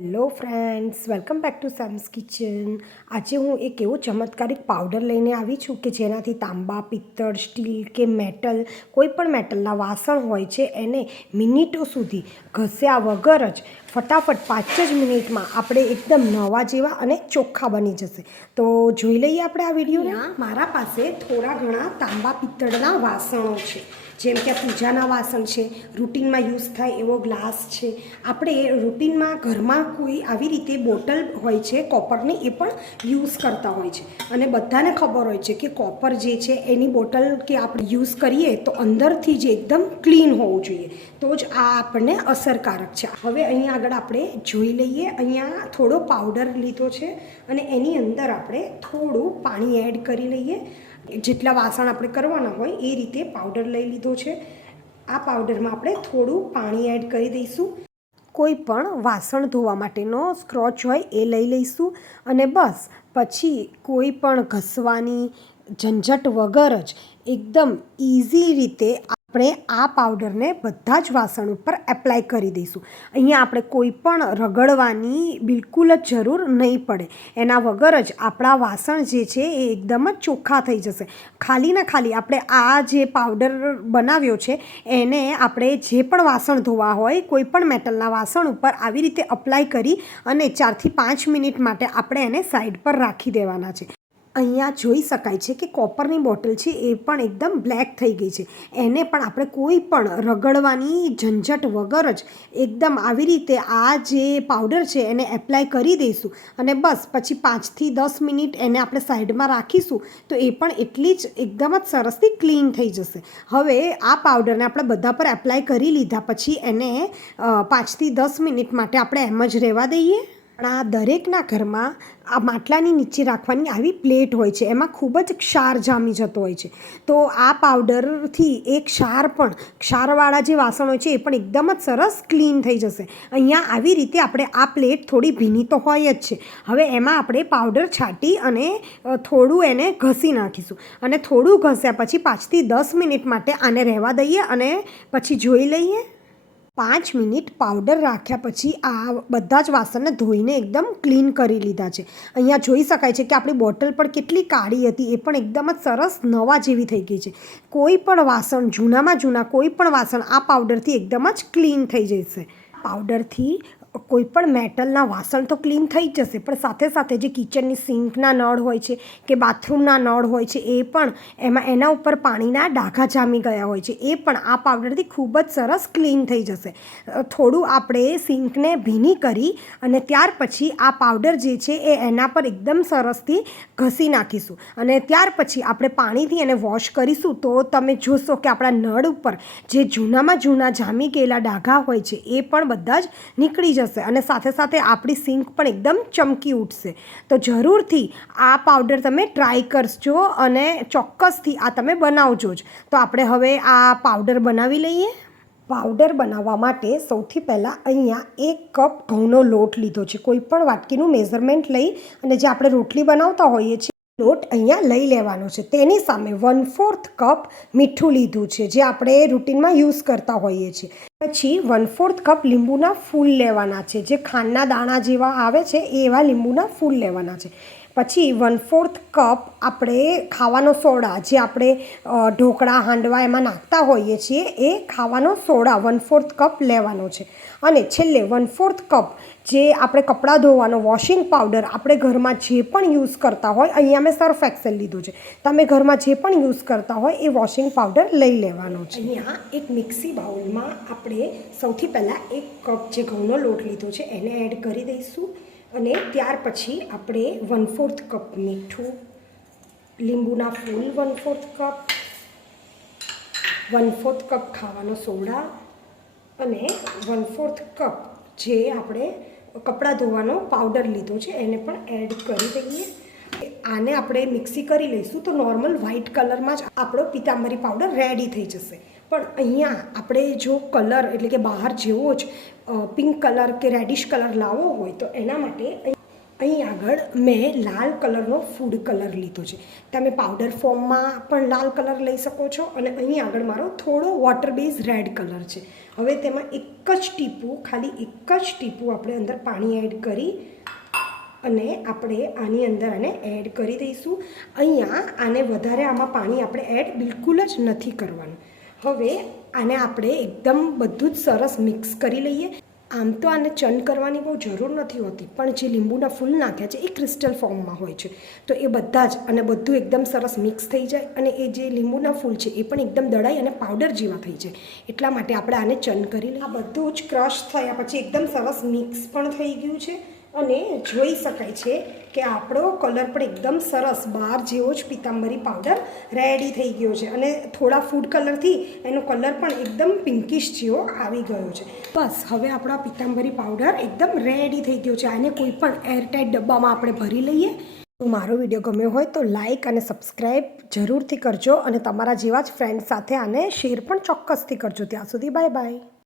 Hello friends welcome back to Sam's kitchen આજે હું એક એવો ચમત્કારિક પાવડર લઈને આવી છું કે જેનાથી તાંબા, પિત્તળ સ્ટીલ કે મેટલ કોઈ પણ મેટલના વાસણ હોય છે, એને મિનિટો સુધી ઘસ્યા વગર જ ફટાફટ પાંચ જ મિનિટમાં આપણે એકદમ નવા જેવા અને ચોખ્ખા બની જશે. તો જોઈ લઈએ આપણે આ વીડિયો મારા પાસે થોડા ઘણા તાંબા, પિત્તળના વાસણો છે. જેમ કે પૂજાના વાસણ છે, રૂટિનમાં યુઝ થાય એવો ગ્લાસ છે. આપણે રૂટિનમાં ઘરમાં કોઈ આવી રીતે બોટલ હોય છે, કોપરની એ પણ યુઝ કરતા હોય છે. અને બધાને ખબર હોય છે કે કોપર જે છે, એની બોટલ કે આપણે યુઝ કરીએ તો અંદરથી જ એકદમ ક્લીન હોવું જોઈએ. તો જ આ આપણને અસરકારક છે. હવે અહીંયા આગળ આપણે જોઈ લઈએ, અહીંયા થોડો પાવડર લીધો છે અને એની અંદર આપણે થોડું પાણી એડ કરી લઈએ. જેટલા વાસણ આપણે કરવાના હોય એ રીતે પાવડર લઈ લીધો છે. આ પાવડરમાં આપણે થોડું પાણી એડ કરી દઈશું. કોઈ પણ વાસણ ધોવા માટેનો સ્ક્રોચ હોય એ લઈ લઈશું અને બસ પછી કોઈ પણ ઘસવાની ઝંઝટ વગર જ એકદમ ઇઝી રીતે આપણે આ પાવડરને બધા જ વાસણ ઉપર એપ્લાય કરી દઈશું. અહીંયા આપણે કોઈ પણ રગડવાની બિલકુલ જ જરૂર નહીં પડે. એના વગર જ આપણા વાસણ જે છે એ એકદમ જ ચોખ્ખા થઈ જશે. ખાલી ને ખાલી આપણે આ જે પાવડર બનાવ્યો છે, એને આપણે જે પણ વાસણ ધોવા હોય, કોઈ પણ મેટલના વાસણ ઉપર આવી રીતે અપ્લાય કરી અને ચારથી પાંચ મિનિટ માટે આપણે એને સાઈડ પર રાખી દેવાના છે. અહીંયા જોઈ શકાય છે કે કોપરની બોટલ છે એ પણ એકદમ બ્લેક થઈ ગઈ છે. એને પણ આપણે કોઈ પણ રગડવાની ઝંઝટ વગર જ એકદમ આવી રીતે આ જે પાવડર છે એને એપ્લાય કરી દઈશું. અને બસ, પછી પાંચથી દસ મિનિટ એને આપણે સાઈડમાં રાખીશું તો એ પણ એટલી જ એકદમ જ સરસથી ક્લીન થઈ જશે. હવે આ પાવડરને આપણે બધા પર એપ્લાય કરી લીધા. પછી એને પાંચથી દસ મિનિટ માટે આપણે એમ જ રહેવા દઈએ. આપણા દરેકના ઘરમાં આ માટલાની નીચે રાખવાની આવી પ્લેટ હોય છે. એમાં ખૂબ જ ક્ષાર જામી જતો હોય છે. તો આ પાવડરથી એ ક્ષાર પણ, ક્ષારવાળા જે વાસણ છે એ પણ એકદમ જ સરસ ક્લીન થઈ જશે. અહીંયા આવી રીતે આપણે આ પ્લેટ થોડી ભીની તો હોય જ છે. હવે એમાં આપણે પાવડર છાંટી અને થોડું એને ઘસી નાખીશું. અને થોડું ઘસ્યા પછી પાંચથી દસ મિનિટ માટે આને રહેવા દઈએ અને પછી જોઈ લઈએ. પાંચ મિનિટ પાવડર રાખ્યા પછી આ બધા જ વાસણને ધોઈને એકદમ ક્લીન કરી લીધા છે. અહીંયા જોઈ શકાય છે કે આપણી બોટલ પણ કેટલી કાળી હતી, એ પણ એકદમ જ સરસ નવા જેવી થઈ ગઈ છે. કોઈ પણ વાસણ, જૂનામાં જૂના કોઈ પણ વાસણ, આ પાવડરથી એકદમ જ ક્લીન થઈ જશે. પાવડરથી કોઈ પણ મેટલના વાસણ તો ક્લીન થઈ જ જશે, પણ સાથે સાથે જે કિચનની સિંકના નળ હોય છે કે બાથરૂમના નળ હોય છે, એ પણ એમાં એના ઉપર પાણીના ડાઘા જામી ગયા હોય છે, એ પણ આ પાવડરથી ખૂબ જ સરસ ક્લીન થઈ જશે. થોડું આપણે સિંકને ભીની કરી અને ત્યાર પછી આ પાવડર જે છે એ એના પર એકદમ સરસથી ઘસી નાખીશું અને ત્યાર પછી આપણે પાણીથી એને વોશ કરીશું તો તમે જોશો કે આપણા નળ ઉપર જે જૂનામાં જૂના જામી ગયેલા ડાઘા હોય છે, એ પણ બધા જ નીકળી જશે અને સાથે સાથે આપણી સિંક પણ એકદમ ચમકી ઉઠશે. તો જરૂરથી આ પાવડર તમે ટ્રાય કરજો અને ચોક્કસથી આ તમે બનાવજો જ. તો આપણે હવે આ પાવડર બનાવી લઈએ. પાવડર બનાવવા માટે સૌથી પહેલાં અહીંયા એક કપ ઘઉંનો લોટ લીધો છે. કોઈ પણ વાટકીનું મેઝરમેન્ટ લઈ અને જે આપણે રોટલી બનાવતા હોઈએ છીએ લોટ અહીંયા લઈ લેવાનો છે. તેની સામે વન ફોર્થ કપ મીઠું લીધું છે, જે આપણે રૂટિનમાં યુઝ કરતા હોઈએ છીએ. પછી વન ફોર્થ કપ લીંબુના ફૂલ લેવાના છે, જે ખાંડના દાણા જેવા આવે છે, એવા લીંબુના ફૂલ લેવાના છે. પછી વન ફોર્થ કપ આપણે ખાવાનો સોડા જે આપણે ઢોકળા, હાંડવા એમાં નાખતા હોઈએ છીએ, એ ખાવાનો સોડા વન ફોર્થ કપ લેવાનો છે. અને છેલ્લે વન ફોર્થ કપ જે આપણે કપડાં ધોવાનો, વોશિંગ પાવડર આપણે ઘરમાં જે પણ યુઝ કરતા હોય, અહીંયા મેં સર્ફ એક્સેલ લીધું છે. તમે ઘરમાં જે પણ યુઝ કરતા હોય, એ વોશિંગ પાવડર લઈ લેવાનો છે. અહીંયા એક મિક્સી બાઉલમાં આપણે સૌથી પહેલાં એક કપ જે ઘઉંનો લોટ લીધો છે, એને એડ કરી દઈશું. અને ત્યાર પછી આપણે વન ફોર્થ કપ મીઠું, લીંબુના ફૂલ one fourth cup one fourth cup ખાવાનો સોડા અને વન ફોર્થ કપ જે આપણે કપડાં ધોવાનો પાવડર લીધો છે એને પણ એડ કરી દઈએ. આને આપણે મિક્સી કરી લઈશું તો નોર્મલ વ્હાઇટ કલરમાં જ આપણો પિતાંબરી પાવડર રેડી થઈ જશે. પણ અહીંયા આપણે જો કલર એટલે કે બહાર જેવો જ પિંક કલર કે રેડિશ કલર લાવવો હોય તો એના માટે અહીં આગળ મેં લાલ કલરનો ફૂડ કલર લીધો છે. તમે પાવડર ફોર્મમાં પણ લાલ કલર લઈ શકો છો અને અહીં આગળ મારો થોડો વોટર બેઝ રેડ કલર છે. હવે તેમાં એક જ ટીપું, ખાલી એક જ ટીપું આપણે અંદર પાણી એડ કરી અને આપણે આની અંદર આને એડ કરી દઈશું. અહીંયા આને વધારે આમાં પાણી આપણે એડ બિલકુલ જ નથી કરવાનું. હવે આને આપણે એકદમ બધું જ સરસ મિક્સ કરી લઈએ. આમ તો આને ચન કરવાની બહુ જરૂર નથી હોતી, પણ જે લીંબુના ફૂલ નાખ્યા છે એ ક્રિસ્ટલ ફોર્મમાં હોય છે. તો એ બધા જ અને બધું એકદમ સરસ મિક્સ થઈ જાય અને એ જે લીંબુના ફૂલ છે એ પણ એકદમ દળાઈ અને પાવડર જેવા થઈ જાય. એટલા માટે આપણે આને ચન કરી લઈએ. આ બધું જ ક્રશ થયા પછી એકદમ સરસ મિક્સ પણ થઈ ગયું છે. અને જોઈ શકાય છે કે આપણો કલર પણ એકદમ સરસ, બહાર જેવો જ પિતાંબરી પાવડર રેડી થઈ ગયો છે. અને થોડા ફૂડ કલરથી એનો કલર પણ એકદમ પિંકિશ જેવો આવી ગયો છે. બસ, હવે આપણો પિતાંબરી પાવડર એકદમ રેડી થઈ ગયો છે. આને કોઈ પણ એરટાઈટ ડબ્બામાં આપણે ભરી લઈએ. મારો વીડિયો ગમ્યો હોય તો લાઇક અને સબસ્ક્રાઈબ જરૂરથી કરજો અને તમારા જેવા જ ફ્રેન્ડ સાથે આને શેર પણ ચોક્કસથી કરજો. ત્યાં સુધી બાય બાય